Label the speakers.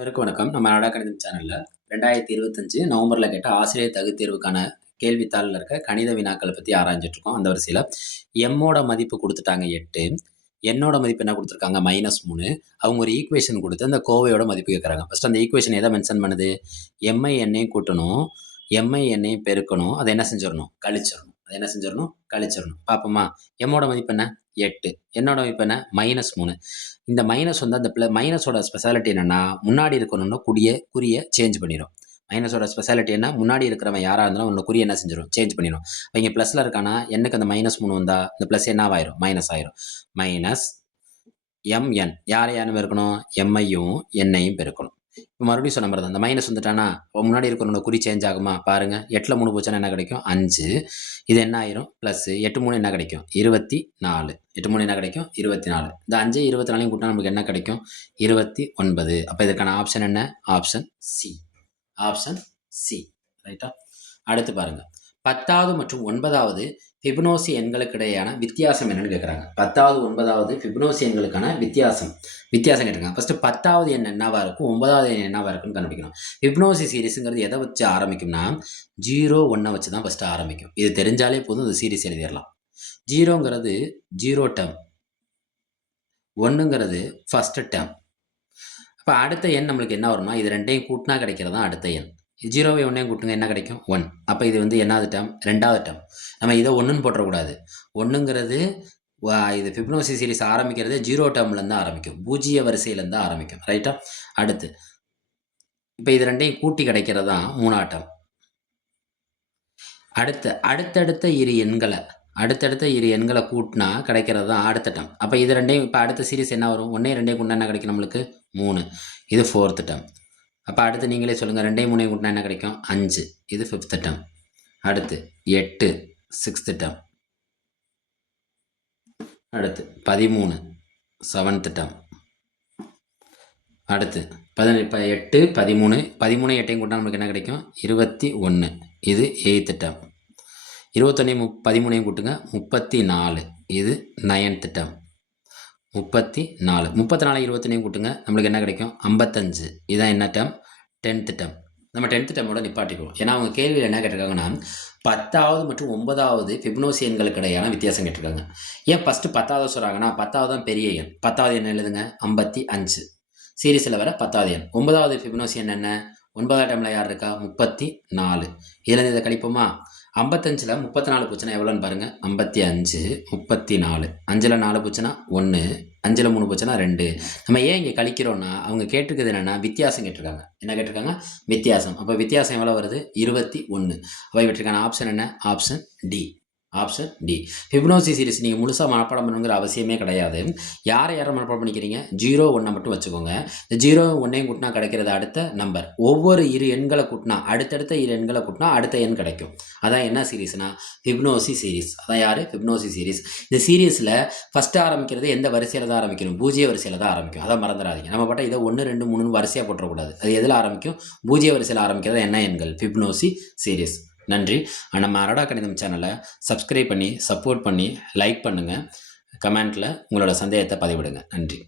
Speaker 1: அனைவருக்கும் வணக்கம். நம்ம நாடா கணிதம் சேனலில் ரெண்டாயிரத்தி இருபத்தஞ்சு நவம்பரில் கேட்ட ஆசிரியர் தகுதி தேர்வுக்கான கேள்வித்தாளில் இருக்க கணித வினாக்களை பற்றி ஆராய்ஞ்சிட்ருக்கோம் அந்த வரிசையில் எம்மோட மதிப்பு கொடுத்துட்டாங்க எட்டு. என்னோட மதிப்பு என்ன கொடுத்துருக்காங்க? மைனஸ் மூணு. அவங்க ஒரு ஈக்குவேஷன் கொடுத்து அந்த கோவையோட மதிப்பு கேட்குறாங்க ஃபஸ்ட் அந்த ஈக்குவேஷன் எதை மென்ஷன் பண்ணுது? எம்ஐ எண்ணையும் கூட்டணும். எம்ஐ எண்ணையும் பெருக்கணும். அதை என்ன செஞ்சிடணும்? கழிச்சிடணும். அதை என்ன செஞ்சிடணும்? கழிச்சிடணும். பார்ப்போமா எம்மோட மதிப்பு என்ன? எட்டு. என்னோட மதிப்பு என்ன? மைனஸ் மூணு. இந்த மைனஸ் வந்து அந்த ப்ள மைனஸோட ஸ்பெஷாலிட்டி என்னென்னா முன்னாடி இருக்கணும்னா குடிய குறிய சேஞ்ச் பண்ணிடும் மைனஸோட ஸ்பெஷாலிட்டி என்ன? முன்னாடி இருக்கிறவன் யாராக இருந்தாலும் உன்னை குறி என்ன செஞ்சிடும் சேஞ்ச் பண்ணிடும் இங்கே ப்ளஸில் இருக்கானா? எனக்கு அந்த மைனஸ் மூணு வந்தால் இந்த ப்ளஸ் என்னவாயிரும்? மைனஸ் ஆயிரும். மைனஸ் எம்என் யார் யாரும் இருக்கணும்? எம்ஐயும் எண்ணையும் பெருக்கணும். இப்போ மறுபடியும் சொன்ன மாதிரி தான். அந்த மைனஸ் வந்துட்டானா இப்போ முன்னாடி இருக்கிறவனோட குறி சேஞ்ச் ஆகுமா? பாருங்கள் எட்டில் மூணு போச்சுன்னா என்ன கிடைக்கும்? அஞ்சு. இது என்ன ஆயிரும்? ப்ளஸ் எட்டு மூணு என்ன கிடைக்கும்? இருபத்தி நாலு. எட்டு மூணு என்ன கிடைக்கும்? இருபத்தி நாலு. இந்த அஞ்சு இருபத்தி நாலையும் கூட்டினா நமக்கு என்ன கிடைக்கும்? இருபத்தி ஒன்பது. அப்போ இதுக்கான ஆப்ஷன் என்ன? ஆப்ஷன் சி ஆப்ஷன் சி ரைட்டா அடுத்து பாருங்கள் பத்தாவது மற்றும் ஒன்பதாவது ஃபிப்னோசி எண்களுக்கு இடையான வித்தியாசம் என்னன்னு கேட்குறாங்க பத்தாவது ஒன்பதாவது ஃபிப்னோசி எண்களுக்கான வித்தியாசம். வித்தியாசம் கேட்டுருக்காங்க. ஃபஸ்ட்டு பத்தாவது எண் என்னவாக இருக்கும்? ஒன்பதாவது எண் என்னவாக இருக்குன்னு கண்டுபிடிக்கணும். ஃபிப்னோசி சீரிஸுங்கிறது எதை வச்சு ஆரம்பிக்கும்னா ஜீரோ ஒன்றை வச்சு தான் ஃபஸ்ட்டு ஆரம்பிக்கும். இது தெரிஞ்சாலே போதும் இந்த சீரிஸ் எழுதிடலாம். ஜீரோங்கிறது ஜீரோ டேர்ம் ஒன்றுங்கிறது ஃபஸ்ட்டு டேர்ம் அப்போ அடுத்த எண் நம்மளுக்கு என்ன வரும்னா இது ரெண்டையும் கூட்டினா கிடைக்கிறது தான் அடுத்த எண். ஜீரோவை ஒன்றையும் கூட்டுங்க என்ன கிடைக்கும்? ஒன். அப்போ இது வந்து என்னாவது டேம் ரெண்டாவது டேம் நம்ம இதை ஒன்றுன்னு போட்டுறக்கூடாது. ஒன்றுங்கிறது இது ஃபிப்னோசி சீரிஸ் ஆரம்பிக்கிறது ஜீரோ டேர்ம்லேருந்து ஆரம்பிக்கும். பூஜ்ஜிய வரிசையிலேருந்து ஆரம்பிக்கும். ரைட்டா அடுத்து. இப்போ இது ரெண்டையும் கூட்டி கிடைக்கிறது? தான் மூணாட்டம் அடுத்து அடுத்தடுத்த இரு எண்களை அடுத்தடுத்த இரு எண்களை கூட்டினா கிடைக்கிறது தான் அடுத்த டம் அப்போ இது ரெண்டையும் இப்போ அடுத்த சீரிஸ் என்ன வரும்? ஒன்றே ரெண்டையும் கொண்டு என்ன கிடைக்கும் நம்மளுக்கு? மூணு. இது ஃபோர்த்து டேம் அப்போ அடுத்து நீங்களே சொல்லுங்கள் ரெண்டையும் மூணையும் கூட்டினா என்ன கிடைக்கும்? அஞ்சு. இது ஃபிஃப்த்து டம் அடுத்து எட்டு சிக்ஸ்த்து டம் அடுத்து பதிமூணு செவன்த்து டம் அடுத்து பதினெட்டு இப்போ எட்டு பதிமூணு. பதிமூணு எட்டையும் கூட்டினா நமக்கு என்ன கிடைக்கும்? இருபத்தி ஒன்று இது எயித்து டம் இருபத்தொன்னையும் முப் பதிமூணையும் கூட்டுங்க. முப்பத்தி நாலு. இது நைன்த்து டம் முப்பத்தி நாலு. முப்பத்தி நாலு இருபத்தொன்னையும் கூட்டுங்க. நம்மளுக்கு என்ன கிடைக்கும்? ஐம்பத்தஞ்சு. இதான் என்ன டம் டென்த்து டம் நம்ம டென்த்து டேமோட நிப்பாட்டிக்குவோம். ஏன்னா அவங்க கேள்வியில் என்ன கேட்டிருக்காங்கன்னா பத்தாவது மற்றும் ஒன்பதாவது ஃபிப்னோசி எண்களுக்கு இடையான வித்தியாசம் கேட்டிருக்காங்க. ஏன் ஃபஸ்ட்டு பத்தாவது சொல்கிறாங்கன்னா பத்தாவது தான் பெரிய எண். பத்தாவது எண் எழுதுங்க? ஐம்பத்தி அஞ்சு. சீரீஸில் வர பத்தாவது எண். ஒன்பதாவது ஃபிப்னோசி எண் என்ன? ஒன்பதாவது டைமில் யார் இருக்கா? முப்பத்தி நாலு. இதில் இதை கழிப்போமா? ஐம்பத்தஞ்சில் முப்பத்தி நாலு பூச்சினா எவ்வளோன்னு பாருங்கள் ஐம்பத்தி அஞ்சு முப்பத்தி நாலு அஞ்சில் நாலு பூச்சினா ஒன்று அஞ்சில் மூணு பூச்சினா ரெண்டு. நம்ம ஏன் இங்கே கழிக்கிறோன்னா அவங்க கேட்டிருக்கிறது என்னென்னா வித்தியாசம் கேட்டிருக்காங்க. என்ன கேட்டிருக்காங்க? வித்தியாசம். அப்போ வித்தியாசம் எவ்வளோ வருது? இருபத்தி ஒன்று அப்போ இவற்றுக்கான ஆப்ஷன் என்ன? Option D option D Fibonacci series நீங்கள் முழுசாக மனப்பாடம் பண்ணுங்கிற அவசியமே கிடையாது. யாரை யாரை மனப்பாடம் பண்ணிக்கிறீங்க? ஜீரோ ஒன்றை மட்டும் வச்சுக்கோங்க. இந்த ஜீரோ ஒன்றையும் கூட்டினா கிடைக்கிறது அடுத்த நம்பர் ஒவ்வொரு இரு எண்களை கூட்டினா அடுத்தடுத்த இரு எண்களை கூட்டினா அடுத்த எண் கிடைக்கும். அதான் என்ன சீரீஸ்னா ஃபிப்னோசி சீரிஸ் அதான் யார்? ஃபிப்னோசி சீரிஸ் இந்த சீரீஸில் ஃபஸ்ட்டு ஆரம்பிக்கிறது எந்த வரிசையில் தான் ஆரம்பிக்கணும்? பூஜ்ய வரிசையில் தான் ஆரம்பிக்கும். அதை மறந்துடாதீங்க. நம்ம பட்ட இதை ஒன்று ரெண்டு மூணு வரிசையாக போட்டுறக்கூடாது. அது எதில் ஆரம்பிக்கும்? பூஜ்ஜிய வரிசையில் ஆரம்பிக்கிறது என்ன எண்கள்? ஃபிப்னோசி சீரீஸ் நன்றி. நம்ம அரடா கணிதம் சேனலை சப்ஸ்கிரைப் பண்ணி சப்போர்ட் பண்ணி லைக் பண்ணுங்கள் கமெண்ட்டில் உங்களோட சந்தேகத்தை பதிவிடுங்க. நன்றி.